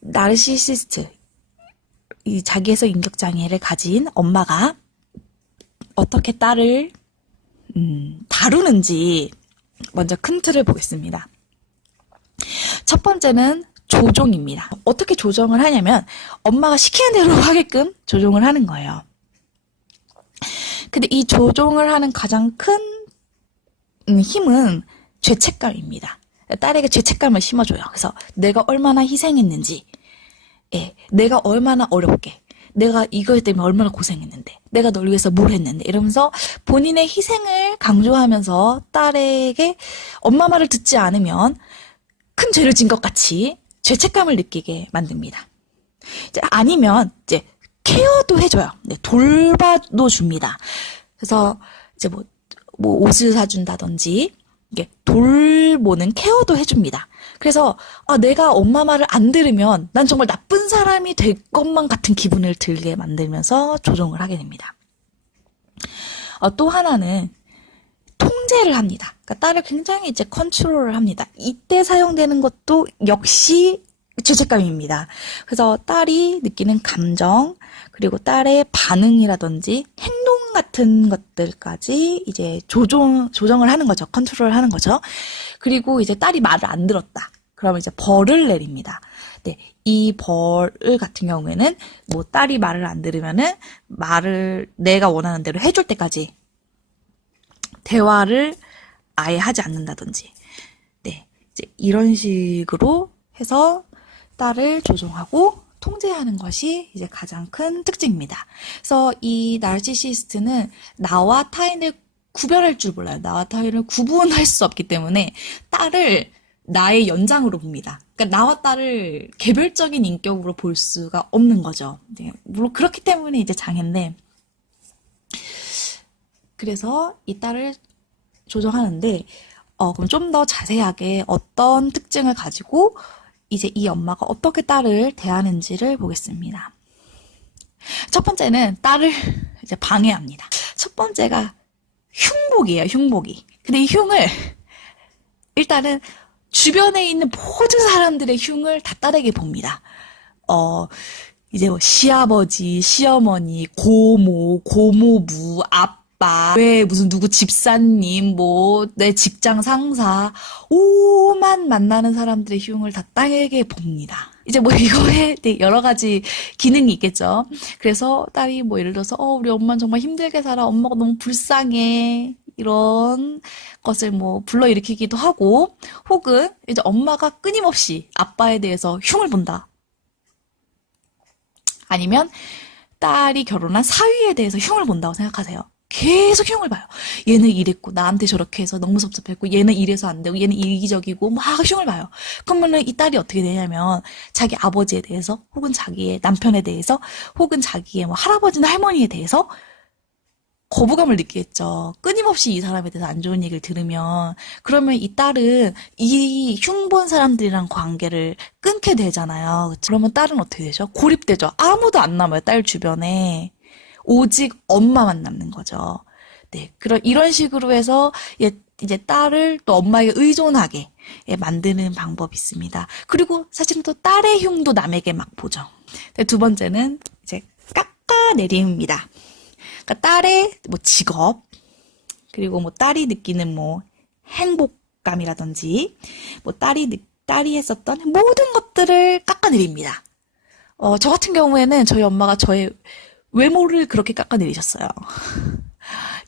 나르시시스트, 이 자기애석 인격장애를 가진 엄마가 어떻게 딸을 다루는지 먼저 큰 틀을 보겠습니다. 첫 번째는 조종입니다. 어떻게 조정을 하냐면 엄마가 시키는 대로 하게끔 조종을 하는 거예요. 근데 이 조종을 하는 가장 큰 힘은 죄책감입니다. 딸에게 죄책감을 심어줘요. 그래서 내가 얼마나 희생했는지, 내가 얼마나 어렵게, 내가 이것 때문에 얼마나 고생했는데, 내가 널 위해서 뭘 했는데, 이러면서 본인의 희생을 강조하면서 딸에게 엄마 말을 듣지 않으면 큰 죄를 진 것 같이 죄책감을 느끼게 만듭니다. 이제 아니면 이제 케어도 해줘요. 네, 돌봐도 줍니다. 그래서 이제 뭐 옷을 사준다든지 이게 돌보는 케어도 해줍니다. 그래서 내가 엄마 말을 안 들으면 난 정말 나쁜 사람이 될 것만 같은 기분을 들게 만들면서 조종을 하게 됩니다. 또 하나는 통제를 합니다. 그러니까 딸을 굉장히 이제 컨트롤을 합니다. 이때 사용되는 것도 역시 죄책감입니다. 그래서 딸이 느끼는 감정, 그리고 딸의 반응이라든지 행동 같은 것들까지 이제 조정을 하는 거죠. 컨트롤을 하는 거죠. 그리고 이제 딸이 말을 안 들었다. 그러면 이제 벌을 내립니다. 네, 이 벌 같은 경우에는 뭐 딸이 말을 안 들으면은 말을 내가 원하는 대로 해줄 때까지 대화를 아예 하지 않는다든지, 네, 이제 이런 식으로 해서 딸을 조종하고 통제하는 것이 이제 가장 큰 특징입니다. 그래서 이 나르시시스트는 나와 타인을 구별할 줄 몰라요. 나와 타인을 구분할 수 없기 때문에 딸을 나의 연장으로 봅니다. 그러니까 나와 딸을 개별적인 인격으로 볼 수가 없는 거죠. 네, 물론 그렇기 때문에 이제 장애인데, 그래서 이 딸을 조정하는데, 그럼 좀 더 자세하게 어떤 특징을 가지고 이제 이 엄마가 어떻게 딸을 대하는지를 보겠습니다. 첫 번째는 딸을 이제 방해합니다. 첫 번째가 흉복이에요, 흉복이. 근데 이 흉을 일단은 주변에 있는 모든 사람들의 흉을 다 딸에게 봅니다. 이제 뭐 시아버지, 시어머니, 고모, 고모부, 아빠, 왜 무슨 누구 집사님, 뭐 내 직장 상사, 오만 만나는 사람들의 흉을 다 딸에게 봅니다. 이제 뭐 이거에 여러 가지 기능이 있겠죠. 그래서 딸이 뭐 예를 들어서 우리 엄마는 정말 힘들게 살아, 엄마가 너무 불쌍해, 이런 것을 뭐 불러일으키기도 하고, 혹은 이제 엄마가 끊임없이 아빠에 대해서 흉을 본다. 아니면 딸이 결혼한 사위에 대해서 흉을 본다고 생각하세요. 계속 흉을 봐요. 얘는 이랬고 나한테 저렇게 해서 너무 섭섭했고, 얘는 이래서 안 되고, 얘는 이기적이고, 막 흉을 봐요. 그러면은 이 딸이 어떻게 되냐면 자기 아버지에 대해서, 혹은 자기의 남편에 대해서, 혹은 자기의 뭐 할아버지나 할머니에 대해서 거부감을 느끼겠죠. 끊임없이 이 사람에 대해서 안 좋은 얘기를 들으면. 그러면 이 딸은 이 흉본 사람들이랑 관계를 끊게 되잖아요. 그러면 딸은 어떻게 되죠? 고립되죠. 아무도 안 남아요, 딸 주변에. 오직 엄마만 남는 거죠. 네, 이런 식으로 해서 이제 딸을 또 엄마에게 의존하게 만드는 방법이 있습니다. 그리고 사실은 또 딸의 흉도 남에게 막 보죠. 두 번째는 이제 깎아내림입니다. 그러니까 딸의 뭐 직업, 그리고 뭐 딸이 느끼는 뭐 행복감이라든지, 뭐 딸이 했었던 모든 것들을 깎아내립니다. 저 같은 경우에는 저희 엄마가 저의 외모를 그렇게 깎아내리셨어요.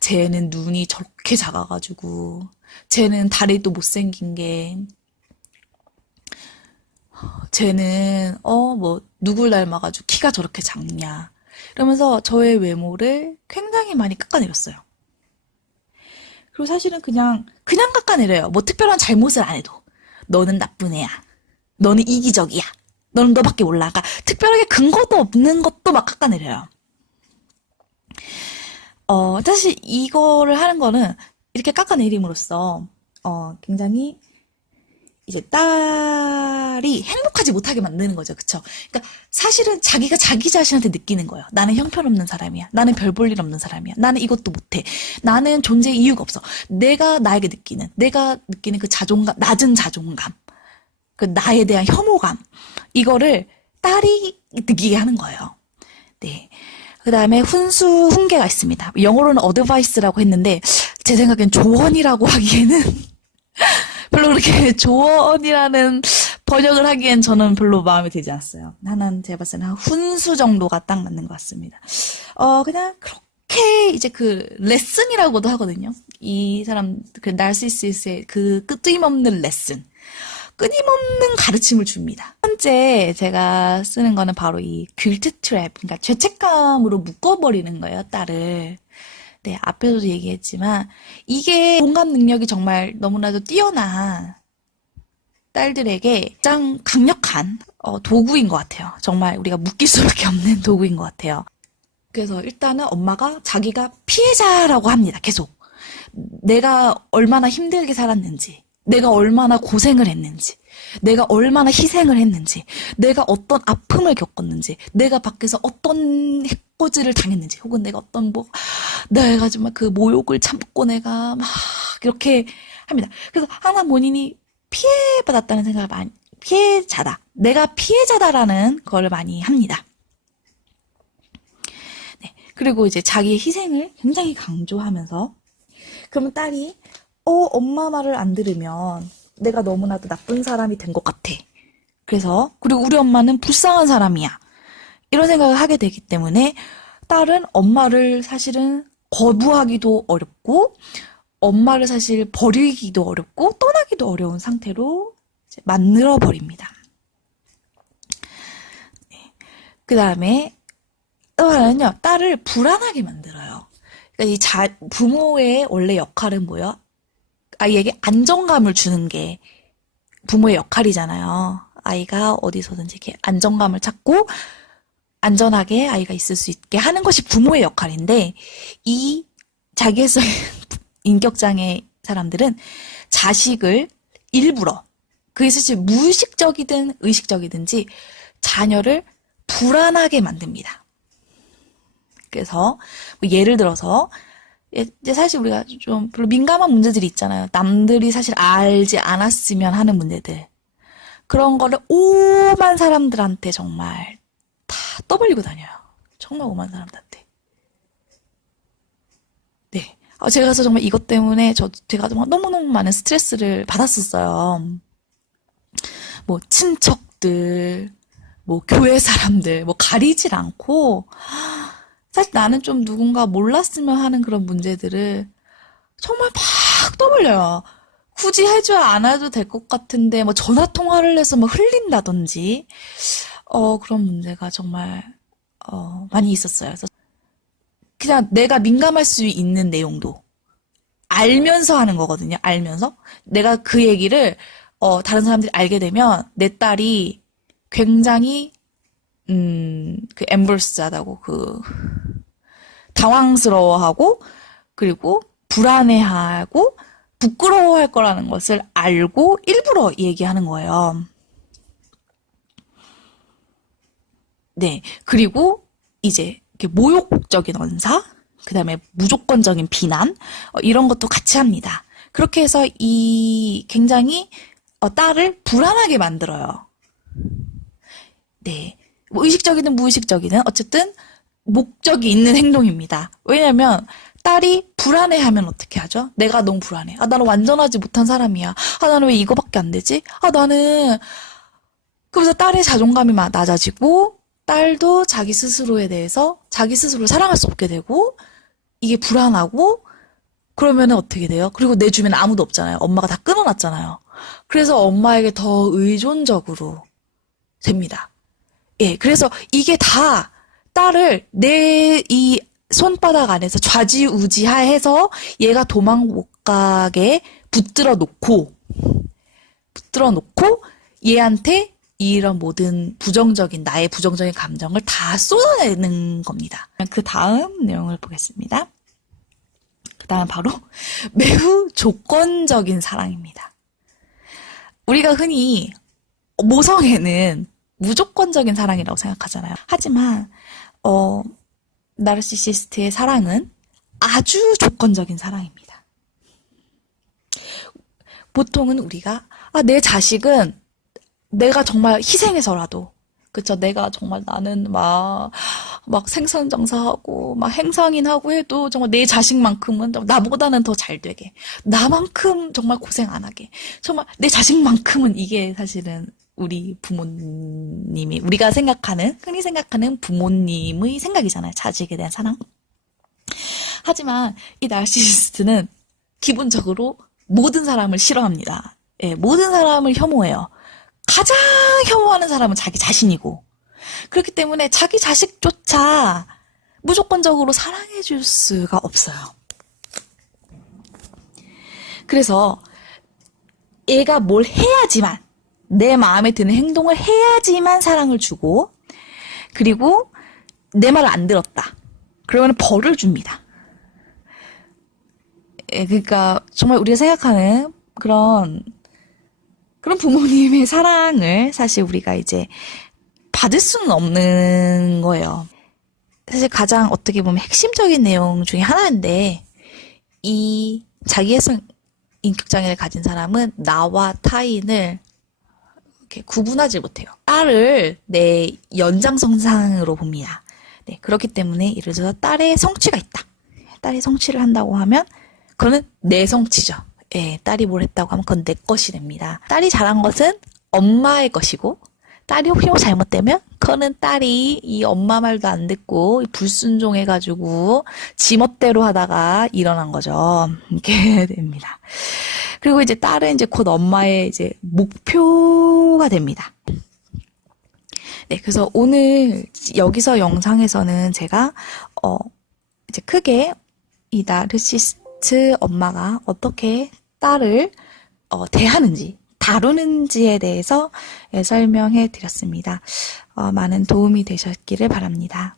쟤는 눈이 저렇게 작아가지고, 쟤는 다리도 못생긴 게, 쟤는 뭐 누굴 닮아가지고 키가 저렇게 작냐, 이러면서 저의 외모를 굉장히 많이 깎아내렸어요. 그리고 사실은 그냥 깎아내려요. 뭐 특별한 잘못을 안 해도. 너는 나쁜 애야. 너는 이기적이야. 너는 너밖에 몰라. 그러니까 특별하게 근거도 없는 것도 막 깎아내려요. 사실 이거를 하는 거는 이렇게 깎아내림으로써 굉장히 이제 딸이 행복하지 못하게 만드는 거죠. 그쵸? 그러니까 사실은 자기가 자기 자신한테 느끼는 거예요. 나는 형편없는 사람이야. 나는 별 볼 일 없는 사람이야. 나는 이것도 못해. 나는 존재의 이유가 없어. 내가 느끼는 그 자존감, 낮은 자존감, 그 나에 대한 혐오감, 이거를 딸이 느끼게 하는 거예요. 네. 그 다음에 훈계가 있습니다. 영어로는 어드바이스라고 했는데, 제 생각엔 조언이라고 하기에는, 별로 그렇게 조언이라는 번역을 하기엔 저는 별로 마음에 들지 않았어요. 하나는 제가 봤을 때는 한 훈수 정도가 딱 맞는 것 같습니다. 그냥 그렇게 이제 그 레슨이라고도 하거든요. 이 사람, 그 나르시시스의 그 끊임없는 레슨. 끊임없는 가르침을 줍니다. 첫 번째 제가 쓰는 거는 바로 이 길트 트랩, 그러니까 죄책감으로 묶어버리는 거예요, 딸을. 네, 앞에서도 얘기했지만 이게 공감 능력이 정말 너무나도 뛰어난 딸들에게 가장 강력한 도구인 것 같아요. 정말 우리가 묶일 수밖에 없는 도구인 것 같아요. 그래서 일단은 엄마가 자기가 피해자라고 합니다. 계속. 내가 얼마나 힘들게 살았는지, 내가 얼마나 고생을 했는지, 내가 얼마나 희생을 했는지, 내가 어떤 아픔을 겪었는지, 내가 밖에서 어떤 해코지를 당했는지, 혹은 내가 어떤 내가 정말 그 모욕을 참고 내가 막 이렇게 합니다. 그래서 항상 본인이 피해받았다는 생각을 피해자다. 내가 피해자다라는 걸 많이 합니다. 네. 그리고 이제 자기의 희생을 굉장히 강조하면서, 그러면 딸이, 엄마 말을 안 들으면 내가 너무나도 나쁜 사람이 된 것 같아. 그래서, 그리고 우리 엄마는 불쌍한 사람이야. 이런 생각을 하게 되기 때문에 딸은 엄마를 사실은 거부하기도 어렵고, 엄마를 사실 버리기도 어렵고, 떠나기도 어려운 상태로 이제 만들어버립니다. 네. 그 다음에, 또 하나는요, 딸을 불안하게 만들어요. 그러니까 부모의 원래 역할은 뭐예요? 아이에게 안정감을 주는 게 부모의 역할이잖아요. 아이가 어디서든지 이렇게 안정감을 찾고 안전하게 아이가 있을 수 있게 하는 것이 부모의 역할인데, 이 자기애성 인격장애 사람들은 자식을 일부러, 그게 사실 무의식적이든 의식적이든지 자녀를 불안하게 만듭니다. 그래서 뭐 예를 들어서 이제 사실 우리가 좀 별로 민감한 문제들이 있잖아요. 남들이 사실 알지 않았으면 하는 문제들. 그런 거를 오만 사람들한테 정말 다 떠벌리고 다녀요. 정말 오만 사람들한테. 네. 제가 그래서 정말 이것 때문에 제가 정말 너무너무 많은 스트레스를 받았었어요. 뭐 친척들, 뭐 교회 사람들, 뭐 가리질 않고, 사실 나는 좀 누군가 몰랐으면 하는 그런 문제들을 정말 막 떠벌려요. 굳이 해줘야 안 해도 될 것 같은데, 뭐 전화 통화를 해서 뭐 흘린다든지, 그런 문제가 정말, 많이 있었어요. 그래서 그냥 내가 민감할 수 있는 내용도 알면서 하는 거거든요. 알면서. 내가 그 얘기를, 다른 사람들이 알게 되면 내 딸이 굉장히, 그 엠버스하다고 당황스러워하고, 그리고 불안해하고 부끄러워할 거라는 것을 알고 일부러 얘기하는 거예요. 네. 그리고 이제 이렇게 모욕적인 언사, 그 다음에 무조건적인 비난, 이런 것도 같이 합니다. 그렇게 해서 굉장히 딸을 불안하게 만들어요. 네. 뭐 의식적이든 무의식적이든 어쨌든 목적이 있는 행동입니다. 왜냐면 딸이 불안해하면 어떻게 하죠? 내가 너무 불안해. 나는 완전하지 못한 사람이야. 나는 왜 이거밖에 안 되지? 나는 그래서 딸의 자존감이 낮아지고, 딸도 자기 스스로에 대해서 자기 스스로를 사랑할 수 없게 되고, 이게 불안하고, 그러면은 어떻게 돼요? 그리고 내 주변에 아무도 없잖아요. 엄마가 다 끊어놨잖아요. 그래서 엄마에게 더 의존적으로 됩니다. 예, 그래서 이게 다 딸을 내 이 손바닥 안에서 좌지우지해서 얘가 도망 못 가게 붙들어 놓고 얘한테 이런 모든 나의 부정적인 감정을 다 쏟아내는 겁니다. 그 다음 내용을 보겠습니다. 그 다음 바로 매우 조건적인 사랑입니다. 우리가 흔히 모성애는 무조건적인 사랑이라고 생각하잖아요. 하지만 나르시시스트의 사랑은 아주 조건적인 사랑입니다. 보통은 우리가 내 자식은 내가 정말 희생해서라도, 그쵸. 내가 정말 나는 막 생선장사하고, 막 행상인하고 해도 정말 내 자식만큼은 나보다는 더 잘 되게. 나만큼 정말 고생 안 하게. 정말 내 자식만큼은 이게 사실은 우리 부모님이, 우리가 생각하는, 흔히 생각하는 부모님의 생각이잖아요. 자식에 대한 사랑. 하지만 이 나르시시스트는 기본적으로 모든 사람을 싫어합니다. 예, 모든 사람을 혐오해요. 가장 혐오하는 사람은 자기 자신이고, 그렇기 때문에 자기 자식조차 무조건적으로 사랑해줄 수가 없어요. 그래서 얘가 뭘 해야지만, 내 마음에 드는 행동을 해야지만 사랑을 주고, 그리고 내 말을 안 들었다. 그러면 벌을 줍니다. 예, 그러니까 정말 우리가 생각하는 그런 부모님의 사랑을 사실 우리가 이제 받을 수는 없는 거예요. 사실 가장 어떻게 보면 핵심적인 내용 중에 하나인데, 이 자기애성 인격장애를 가진 사람은 나와 타인을 이렇게 구분하지 못해요. 딸을 내 연장선상으로 봅니다. 네, 그렇기 때문에 예를 들어서 딸의 성취가 있다. 딸이 성취를 한다고 하면 그거는 내 성취죠. 예, 딸이 뭘 했다고 하면 그건 내 것이 됩니다. 딸이 잘한 것은 엄마의 것이고, 딸이 혹시 잘못되면 그거는 딸이 이 엄마 말도 안 듣고 불순종해가지고 지 멋대로 하다가 일어난 거죠. 이렇게 됩니다. 그리고 이제 딸은 이제 곧 엄마의 이제 목표가 됩니다. 네, 그래서 오늘 여기서 영상에서는 제가 이제 크게 이 나르시스트 엄마가 어떻게 딸을 대하는지, 다루는지에 대해서 설명해 드렸습니다. 많은 도움이 되셨기를 바랍니다.